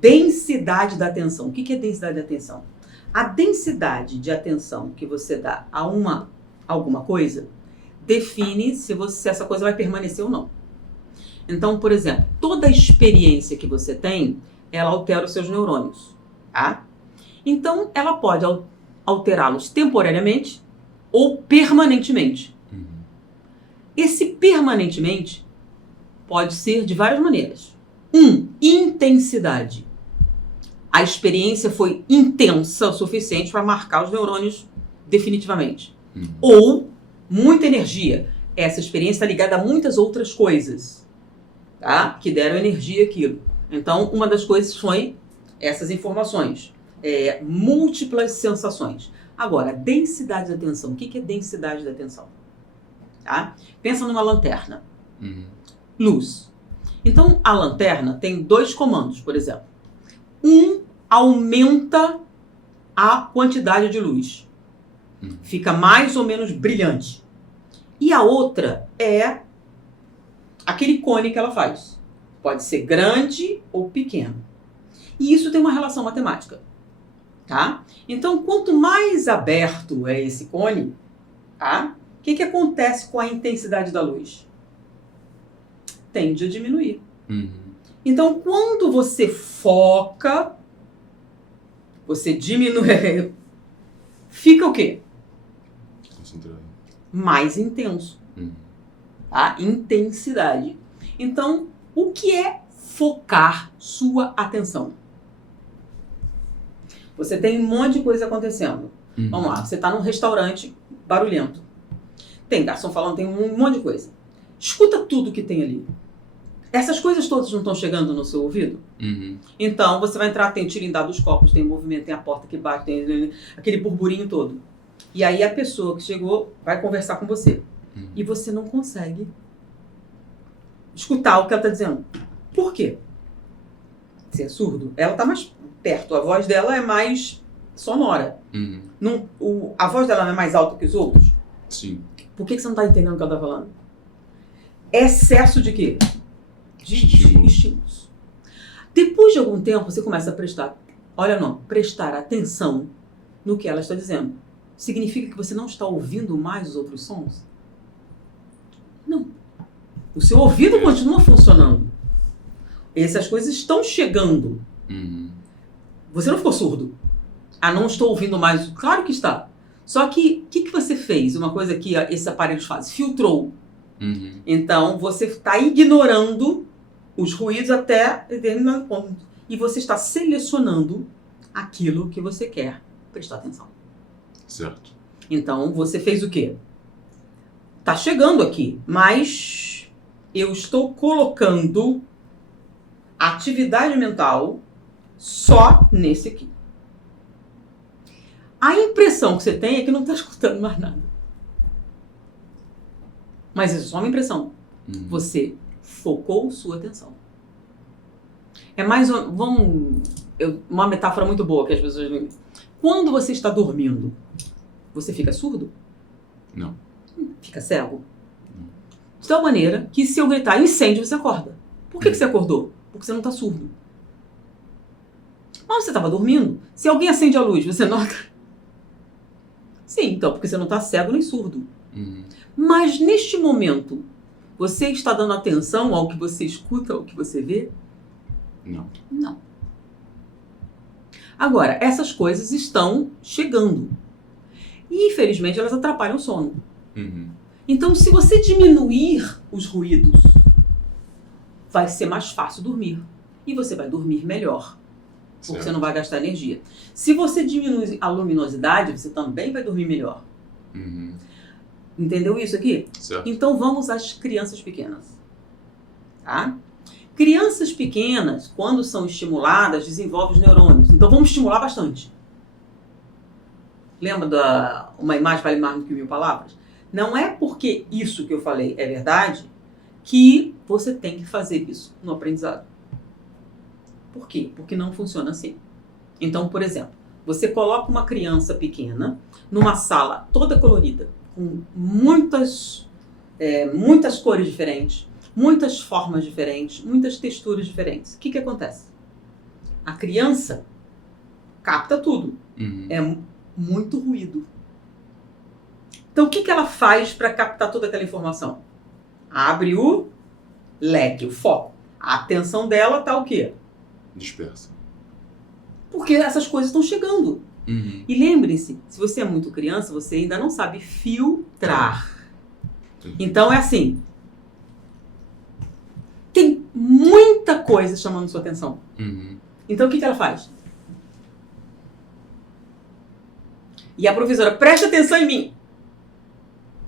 densidade da atenção. O que é densidade da atenção? A densidade de atenção que você dá a alguma coisa define se essa coisa vai permanecer ou não. Então, por exemplo, toda experiência que você tem, ela altera os seus neurônios, tá? Então, ela pode alterá-los temporariamente ou permanentemente. Esse permanentemente pode ser de várias maneiras. Intensidade. A experiência foi intensa o suficiente para marcar os neurônios definitivamente. Ou muita energia. Essa experiência está ligada a muitas outras coisas, tá? Que deram energia àquilo. Então, uma das coisas foi essas informações. Múltiplas sensações. Agora, densidade da atenção. O que é densidade da atenção? Tá? Pensa numa lanterna. Luz. Então, a lanterna tem 2 comandos, por exemplo. Um aumenta a quantidade de luz. Fica mais ou menos brilhante. E a outra é aquele cone que ela faz. Pode ser grande ou pequeno. E isso tem uma relação matemática. Tá? Então, quanto mais aberto é esse cone, tá? O que acontece com a intensidade da luz? Tende a diminuir. Então, quando você foca, você diminui, fica o quê? Concentrado. Mais intenso. Tá? Intensidade. Então, o que é focar sua atenção? Você tem um monte de coisa acontecendo. Vamos lá, você está num restaurante barulhento. Tem garçom falando, tem um monte de coisa. Escuta tudo que tem ali. Essas coisas todas não estão chegando no seu ouvido? Então, você vai entrar, tem tirindar dos copos, tem movimento, tem a porta que bate, tem aquele burburinho todo. E aí a pessoa que chegou vai conversar com você. E você não consegue escutar o que ela está dizendo. Por quê? Você é surdo? Ela está mais perto, a voz dela é mais sonora. A voz dela não é mais alta que os outros? Sim. Por que você não está entendendo o que ela está falando? Excesso de quê? De estímulos. Depois de algum tempo, você começa a prestar atenção no que ela está dizendo. Significa que você não está ouvindo mais os outros sons? Não. O seu ouvido continua funcionando. Essas coisas estão chegando. Você não ficou surdo. Não estou ouvindo mais. Claro que está. Só que, o que você fez? Uma coisa que esses aparelhos fazem. Filtrou. Então, você está ignorando os ruídos até determinado ponto. E você está selecionando aquilo que você quer prestar atenção. Certo. Então, você fez o quê? Está chegando aqui, mas eu estou colocando atividade mental só nesse aqui. A impressão que você tem é que não está escutando mais nada. Mas isso é só uma impressão. Você focou sua atenção. É mais uma metáfora muito boa que as pessoas... Quando você está dormindo, você fica surdo? Não. Fica cego? De tal maneira que se eu gritar incêndio, você acorda. Por que você acordou? Porque você não está surdo. Mas você estava dormindo. Se alguém acende a luz, você nota? Sim, então, porque você não está cego nem surdo. Mas neste momento, você está dando atenção ao que você escuta, ao que você vê? Não. Não. Agora, essas coisas estão chegando. E, infelizmente, elas atrapalham o sono. Então, se você diminuir os ruídos, vai ser mais fácil dormir. E você vai dormir melhor. Porque você não vai gastar energia. Se você diminui a luminosidade, você também vai dormir melhor. Entendeu isso aqui? Certo. Então vamos às crianças pequenas. Tá? Crianças pequenas, quando são estimuladas, desenvolvem os neurônios. Então vamos estimular bastante. Lembra uma imagem vale mais do que 1000 palavras? Não é porque isso que eu falei é verdade que você tem que fazer isso no aprendizado. Por quê? Porque não funciona assim. Então, por exemplo, você coloca uma criança pequena numa sala toda colorida, com muitas cores diferentes, muitas formas diferentes, muitas texturas diferentes. O que acontece? A criança capta tudo. Uhum. É muito ruído. Então, o que ela faz para captar toda aquela informação? Abre o leque, o foco. A atenção dela tá o quê? Dispersa. Porque essas coisas estão chegando. Uhum. E lembre-se, se você é muito criança, você ainda não sabe filtrar. Sim. Então, é assim. Tem muita coisa chamando sua atenção. Uhum. Então, o que ela faz? E a professora, preste atenção em mim.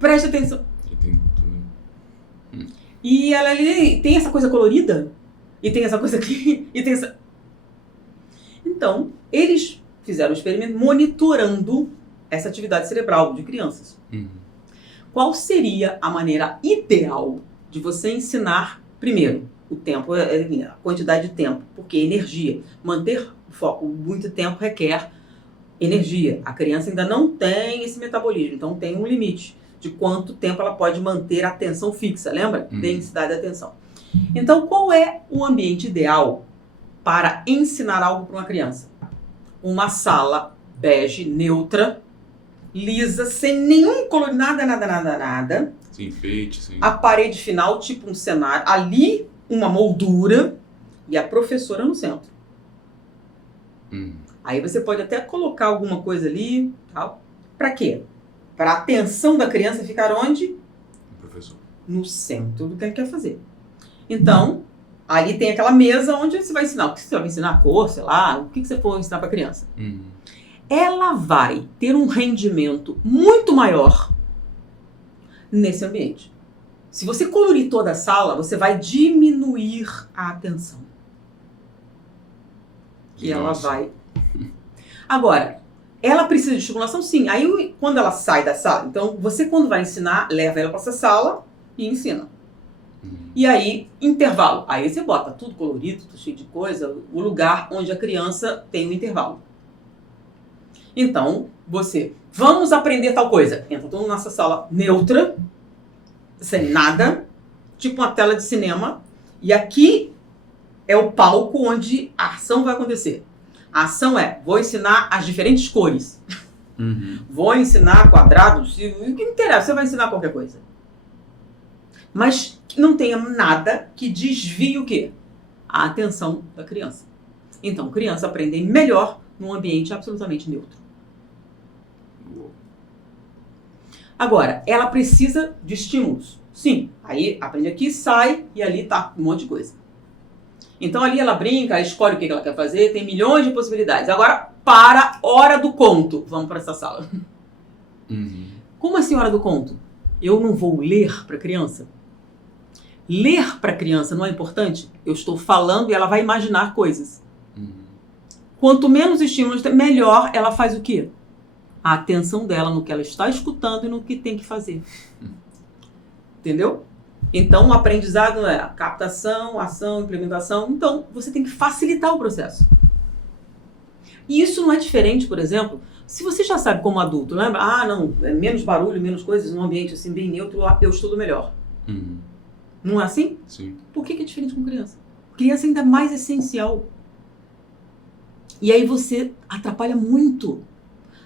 Preste atenção. E tem tudo. E ela ali tem essa coisa colorida. E tem essa coisa aqui. E tem essa... Então, eles fizeram um experimento monitorando essa atividade cerebral de crianças. Uhum. Qual seria a maneira ideal de você ensinar, primeiro, o tempo, a quantidade de tempo, porque energia. Manter o foco muito tempo requer energia. A criança ainda não tem esse metabolismo, então tem um limite de quanto tempo ela pode manter a atenção fixa, lembra? Densidade de atenção. Então, qual é o ambiente ideal para ensinar algo para uma criança? Uma sala bege, neutra, lisa, sem nenhum color, nada. Sem enfeite, sem... A parede final, tipo um cenário. Ali, uma moldura e a professora no centro. Aí você pode até colocar alguma coisa ali, tal. Para quê? Para a atenção da criança ficar onde? Professor. No centro do que ele quer fazer. Então, ali tem aquela mesa onde você vai ensinar. O que você vai ensinar? A cor, sei lá. O que você for ensinar para a criança. Ela vai ter um rendimento muito maior nesse ambiente. Se você colorir toda a sala, você vai diminuir a atenção. E ela vai... Agora, ela precisa de estimulação? Sim. Aí, quando ela sai da sala, então, você quando vai ensinar, leva ela para essa sala e ensina. E aí, intervalo. Aí você bota tudo colorido, tudo cheio de coisa, o lugar onde a criança tem o intervalo. Então, você, vamos aprender tal coisa. Entra todo mundo nessa sala neutra, sem nada, tipo uma tela de cinema. E aqui é o palco onde a ação vai acontecer. A ação é, vou ensinar as diferentes cores. Vou ensinar quadrados, o que interessa, você vai ensinar qualquer coisa. Mas não tenha nada que desvie o quê? A atenção da criança. Então, criança aprende melhor num ambiente absolutamente neutro. Agora, ela precisa de estímulos. Sim, aí aprende aqui, sai e ali tá um monte de coisa. Então ali ela brinca, escolhe o que ela quer fazer, tem milhões de possibilidades. Agora, para hora do conto. Vamos para essa sala. Como assim hora do conto? Eu não vou ler para a criança? Ler para a criança não é importante? Eu estou falando e ela vai imaginar coisas. Quanto menos estímulos, melhor ela faz o quê? A atenção dela no que ela está escutando e no que tem que fazer. Entendeu? Então, o aprendizado é captação, ação, implementação. Então, você tem que facilitar o processo. E isso não é diferente, por exemplo, se você já sabe como adulto, lembra? Ah, não, é menos barulho, menos coisas, num ambiente assim bem neutro, eu estudo melhor. Não é assim? Sim. Por que é diferente com criança? Criança ainda é mais essencial. E aí você atrapalha muito.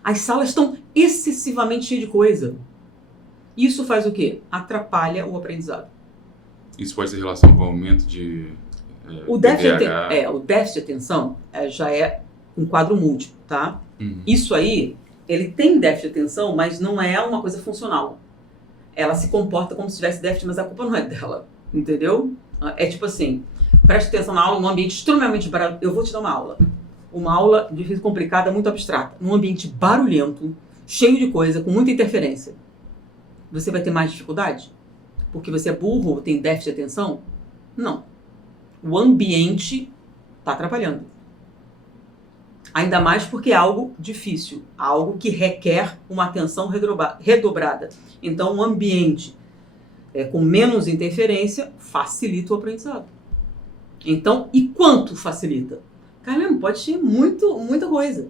As salas estão excessivamente cheias de coisa. Isso faz o quê? Atrapalha o aprendizado. Isso pode ter relação com o aumento de o déficit de atenção já é um quadro múltiplo, tá? Isso aí, ele tem déficit de atenção, mas não é uma coisa funcional. Ela se comporta como se tivesse déficit, mas a culpa não é dela, entendeu? É tipo assim, preste atenção na aula, num ambiente extremamente barulhento. Eu vou te dar uma aula difícil, complicada, muito abstrata, num ambiente barulhento, cheio de coisa, com muita interferência. Você vai ter mais dificuldade? Porque você é burro ou tem déficit de atenção? Não. O ambiente está atrapalhando. Ainda mais porque é algo difícil, algo que requer uma atenção redobrada. Então, um ambiente com menos interferência facilita o aprendizado. Então, e quanto facilita? Caramba, pode ser muita coisa.